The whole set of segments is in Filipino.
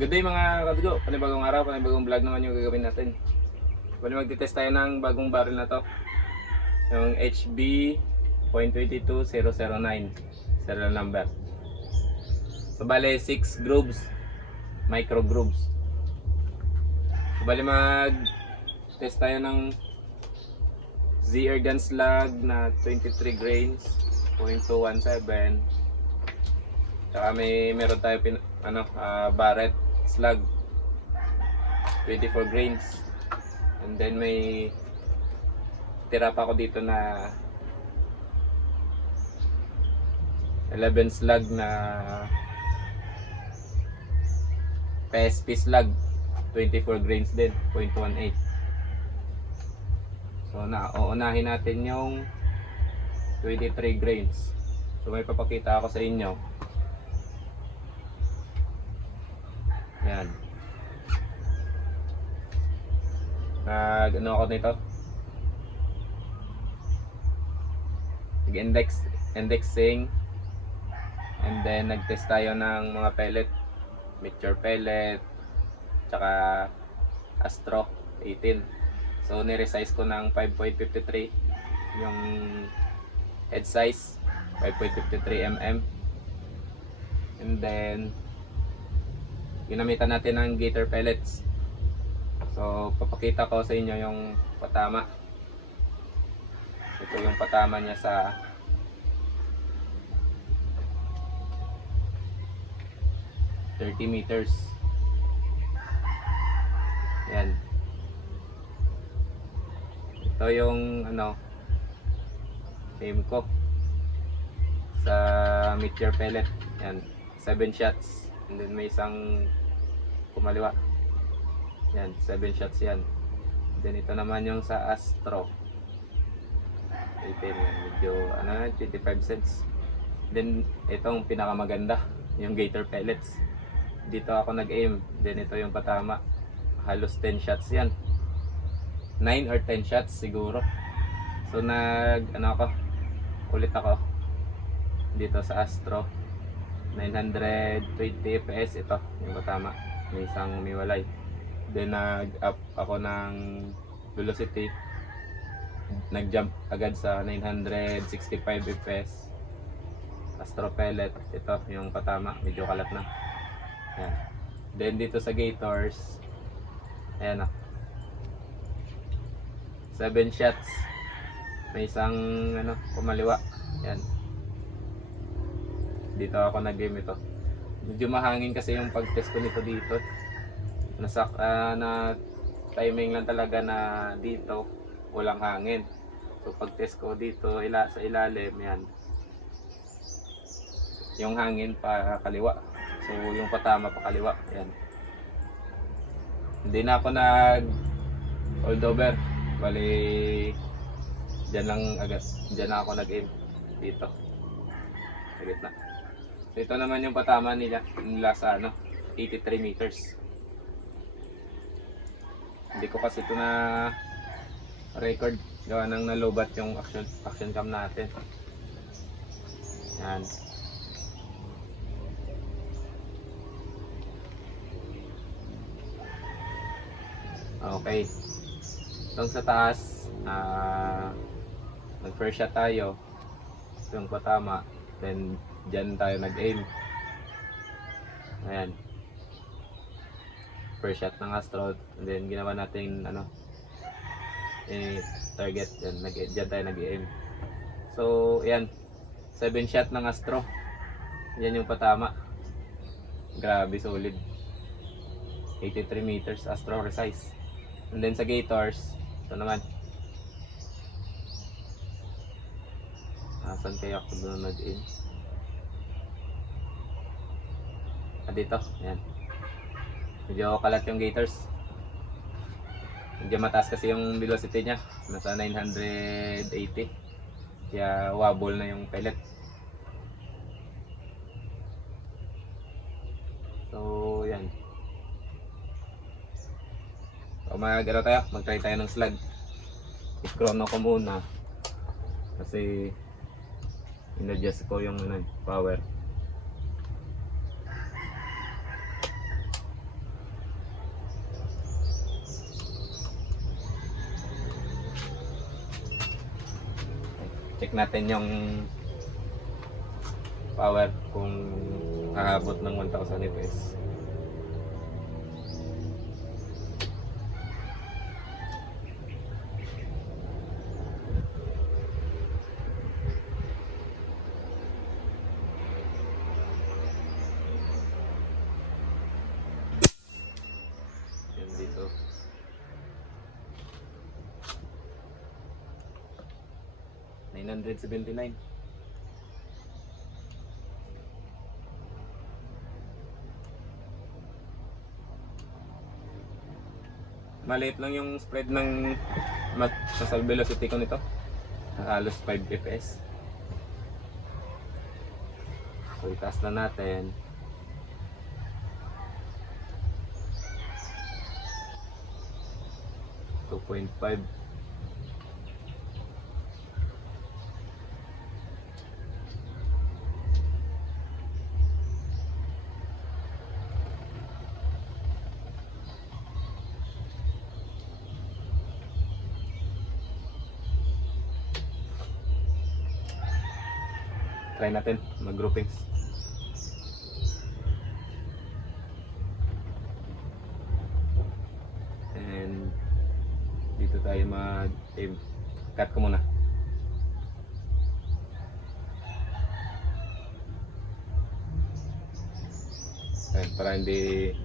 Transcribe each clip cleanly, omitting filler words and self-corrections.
Good day mga kabigo, panibagong araw, panibagong vlog naman yung gagawin natin. Bali magtitest tayo ng bagong barrel na to. Yung HB.22009 serial number. So bali 6 grooves, micro grooves. So bali mag test tayo ng ZR gun slug na 23 grains, 0.217. Tsaka meron tayo Barrett slug 24 grains, and then may tira pa ako dito na 11 slug na PSP slug 24 grains din, 0.18. So uunahin natin yung 23 grains. So may papakita ako sa inyo. Yan. Ano ako nito? Indexing, and then nag-test tayo ng mga pellet, mixture pellet, tsaka Astro 18. So ni-resize ko ng 5.53 yung head size, 5.53 mm, and then ginamitan natin ng gator pellets. So papakita ko sa inyo yung patama. Ito yung patama niya sa 30 meters. Yan. Ito yung aim ko sa mixture pellet. Yan, 7 shots, and then may isang kumaliwa. Yan, 7 shots yan. Then ito naman yung sa Astro 18, yan, medyo 25 cents. Then itong pinakamaganda, yung gator pellets. Dito ako nag-aim. Then ito yung patama. Halos 10 shots yan, 9 or 10 shots siguro. So ulit ako dito sa Astro 920 fps. Ito yung patama, may isang umiwalay. Then nag-up ako ng velocity, nag-jump agad sa 965 fps. Astro pellet, ito yung patama, medyo kalat na. Yan. Then dito sa gators, ayan 7 shots, may isang kumaliwa. Yan, dito ako nag-game ito. Medyo mahangin kasi yung pag-test ko nito dito. Na timing lang talaga na dito walang hangin. So pag-test ko dito sa ilalim, yan, yung hangin pa kaliwa. So yung patama pa kaliwa. Yan. Hindi na ako hold over. Bali diyan lang agad. Diyan na ako nag-aim dito sa gitna. So ito naman yung patama nila sa 83 meters. Hindi ko kasi ito na record, gawa nang nalobat yung action cam natin. Yan. Okay. Itong sa taas, nag first shot tayo. Ito yung patama. Then dyan tayo nag-aim. Ayan. First shot ng Astro, and then ginawa natin target. Dyan tayo nag-aim. So yan, 7 shot ng Astro. Yan yung patama. Grabe, solid. 83 meters Astro resize. And then sa gators, ito naman. Saan kaya ako doon nag-aim? Dito, yan. Medyo kalat yung gators. Medyo mataas kasi yung velocity niya, nasa 980. Kaya wobble na yung pellet. So yan. So mag-try tayo ng slug. I-chrono ko muna kasi in-adjust ko yung power. check natin yung power kung aabot ng 1000 fps. Yan dito. $979. Maliit lang yung spread ng muscle velocity ko nito. Halos 5 fps. So itaas na natin. $2.5. Try natin mag-groupings. And dito tayo mag-aim. Cut ko muna. Ayan, para hindi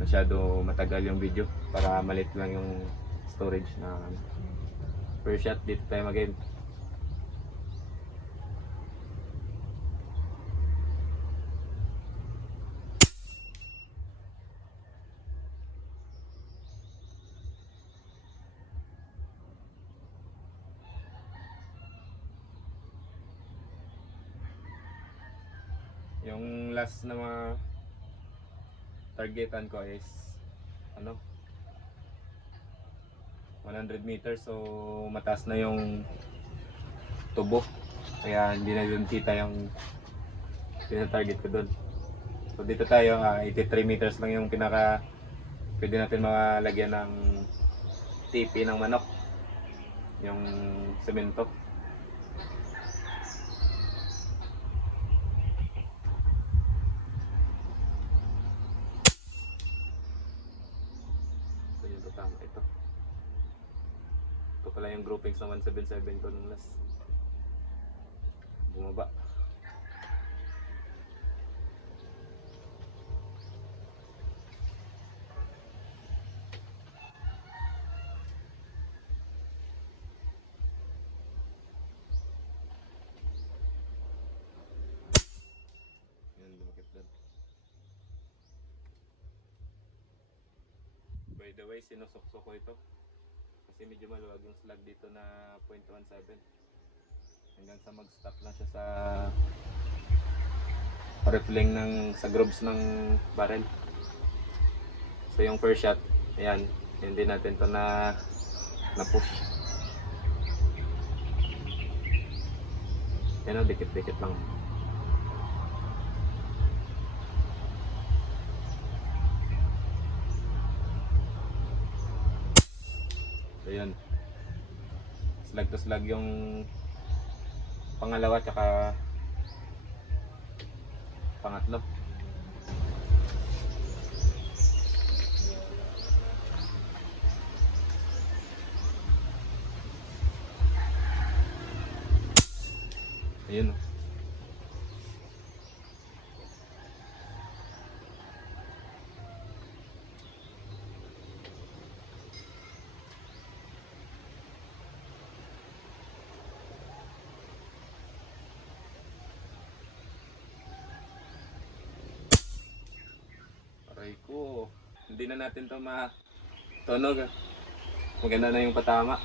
masyado matagal yung video, para malit lang yung storage na per shot. Dito tayo mag-aim. Yung last na mga targetan ko is 100 meters, so mataas na yung tubo, kaya hindi na yun kita yung target ko doon. So dito tayo, 83 meters lang yung pinaka pwede natin malagyan ng tipi ng manok, yung semento. Ito pala yung groupings ng 177 ko nung last. Bumaba. Yan, lumakit doon. By the way, sinusokso ko ito kasi medyo maluwag yung slug dito na 0.17 hanggang sa mag-stop lang siya sa refilling sa grooves ng barrel. So yung first shot, ayan, hindi natin to na push. Yan o, dikit-dikit lang. Ayun, slug to slug yung pangalawa tsaka pangatlo. Ayun. Aray ko, hindi na natin to matunog. Maganda na yung patama.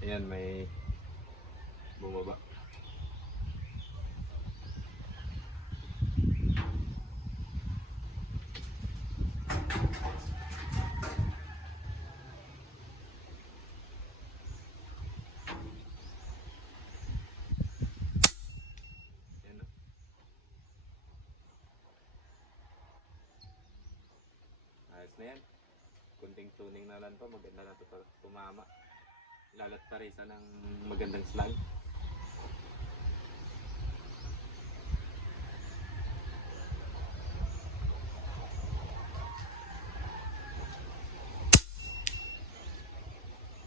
Ayan, may bumaba. na yan. Kunting tuning na lang to, maganda na to para tumama. Lalat pa rin sa ng magandang slide.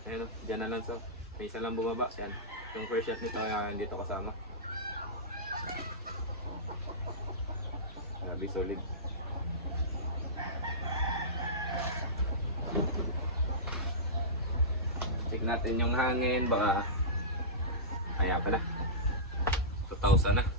Ayan o, dyan na lang so. May isa lang bumaba. Yan. Yung first shot nito, hindi to kasama. Grabe, solid. Check natin yung hangin, baka kaya pala 2,000 na.